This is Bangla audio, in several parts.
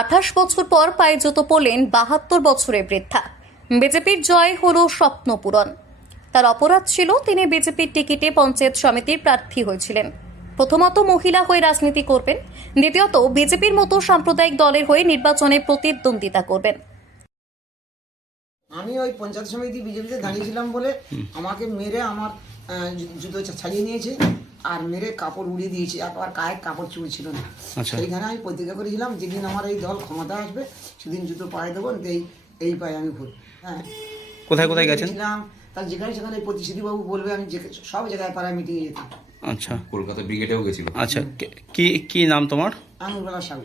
28 বছর পর পায়ে জুতো পরলেন 72 বছরের বৃদ্ধা। বিজেপির জয় হলো স্বপ্ন পূরণ। তার অপরাধ ছিল তিনি বিজেপির টিকিটে পঞ্চায়েত সমিতির প্রার্থী হয়েছিলেন। প্রথমত মহিলা হয়ে রাজনীতি করবেন, দ্বিতীয়ত বিজেপির মতো সাম্প্রদায়িক দলের হয়ে নির্বাচনে প্রতিদ্বন্দ্বিতা করবেন। আমি ওই পঞ্চায়েত সমিতি বিজেপিতে দাঁড়িয়েছিলাম বলে আমাকে মেরে আমার জুতো ছাড়িয়ে নিয়েছে আর মেরে কাপড় উড়িয়ে দিয়েছে, আর গায়ে কাপড় চুড়ি ছিল না। সেইখানে আমি প্রতিজ্ঞা করেছিলাম যেদিন আমার এই দল ক্ষমতা আসবে সেদিন জুতো পায়ে দেবো, এই পায়ে আমি ঘুর। হ্যাঁ, কোথায় কোথায় গেছিলাম? তার যেখানে সেখানে প্রতিশ্রুতি বাবু বলবে আমি সব জায়গায় পাড়ায় মিটিয়ে যেতাম। আচ্ছা, কলকাতা ব্রিগেডেও গেছিল। আচ্ছা, কি কি নাম তোমার? আঙুরবেলা সাহু।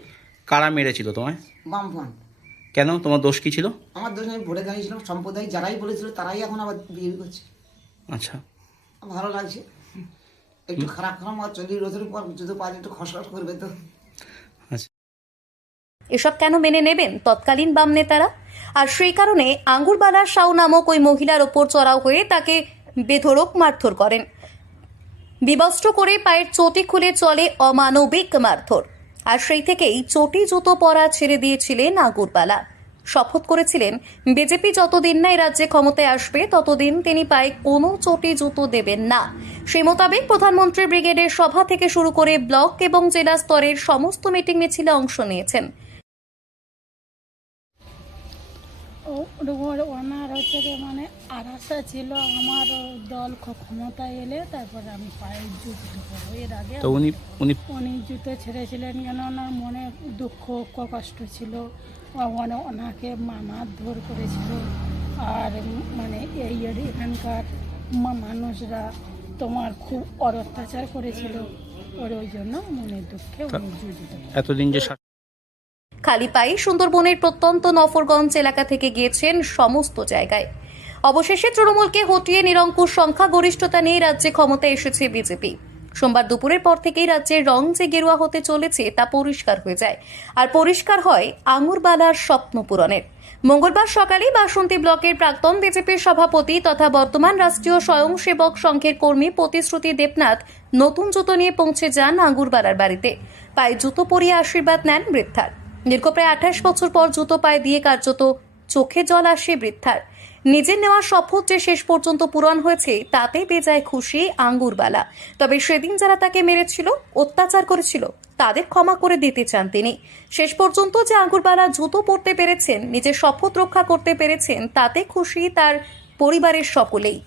কারা মেরেছিল তোমায়? বামফ্রন্ট। কেন, তোমার দোষ কি ছিল? আমার দোষ আমি ভোটে দাঁড়িয়েছিলাম, সম্প্রদায় যারাই বলেছিল তারাই এখন আবার বিয়ে করছে। আচ্ছা, ভালো লাগছে। একটু খারাপ আর 40 বছরের পর যদি পারে একটু খসখস করবে তো। আচ্ছা, এসব কেন মেনে নেবেন তৎকালীন বাম নেতারা? আর সেই কারণে আঙ্গুরবালা সাউ নামক ওই মহিলার ওপর চড়াও হয়ে তাকে বেধড়ক মারধর করেন। বিবস্ত্র করে পায়ের চটি খুলে চলে অমানবিক মারধর। আর সেই থেকেই চটি জুতো পরা ছেড়ে দিয়েছিলেন আঙ্গুরবালা। শপথ করেছিলেন বিজেপি যতদিন না এই রাজ্যে ক্ষমতায় আসবে ততদিন তিনি পায়ে কোনো চটি জুতো দেবেন না। সেই মোতাবেক প্রধানমন্ত্রী ব্রিগেডের সভা থেকে শুরু করে ব্লক এবং জেলা স্তরের সমস্ত মিটিং মিছিলে অংশ নিয়েছেন। ওনার হচ্ছে মানে আশা ছিল আমার দল ক্ষমতায় এলে তারপরে আমি পায়ে জুতো করবো। এর আগে তো উনি জুতো ছেড়েছিলেন কেন ওনার মনে দুঃখ কষ্ট ছিল, ওনাকে মারধর করেছিল। আর মানে এখানকার মানুষরা তোমার খুব অত্যাচার করেছিল, ওই জন্য মনের দুঃখে উনি জুতো। এতদিন যে খালি পায়ে সুন্দরবনের প্রত্যন্ত নফরগঞ্জ এলাকা থেকে গিয়েছেন সমস্ত জায়গায়। অবশেষে তৃণমূলকে হটিয়ে নিরঙ্কুশ সংখ্যাগরিষ্ঠতা নিয়ে রাজ্যে ক্ষমতায় এসেছে বিজেপি। সোমবার দুপুরের পর থেকেই রাজ্যের রং যে গেরুয়া হতে চলেছে তা পরিষ্কার হয়ে যায়। আর পরিষ্কার হয় আঙ্গুরবালার স্বপ্ন পূরণের। মঙ্গলবার সকালে বাসন্তী ব্লকের প্রাক্তন বিজেপির সভাপতি তথা বর্তমান রাষ্ট্রীয় স্বয়ংসেবক সংঘের কর্মী প্রতিশ্রুতি দেবনাথ নতুন জুতো নিয়ে পৌঁছে যান আঙ্গুরবালার বাড়িতে। পায়ে জুতো পরিয়ে আশীর্বাদ নেন বৃদ্ধার। দীর্ঘ প্রায় 28 বছর পর জুতো পায়ে দিয়ে কার্যত চোখে জল আসে বৃদ্ধার। নিজের নেওয়া শপথ যে শেষ পর্যন্ত পূরণ হয়েছে তাতে বেজায় খুশি আঙ্গুরবালা। তবে সেদিন যারা তাকে মেরেছিল, অত্যাচার করেছিল, তাদের ক্ষমা করে দিতে চান তিনি। শেষ পর্যন্ত যে আঙ্গুরবালা জুতো পরতে পেরেছেন, নিজের শপথ রক্ষা করতে পেরেছেন, তাতে খুশি তার পরিবারের সকলেই।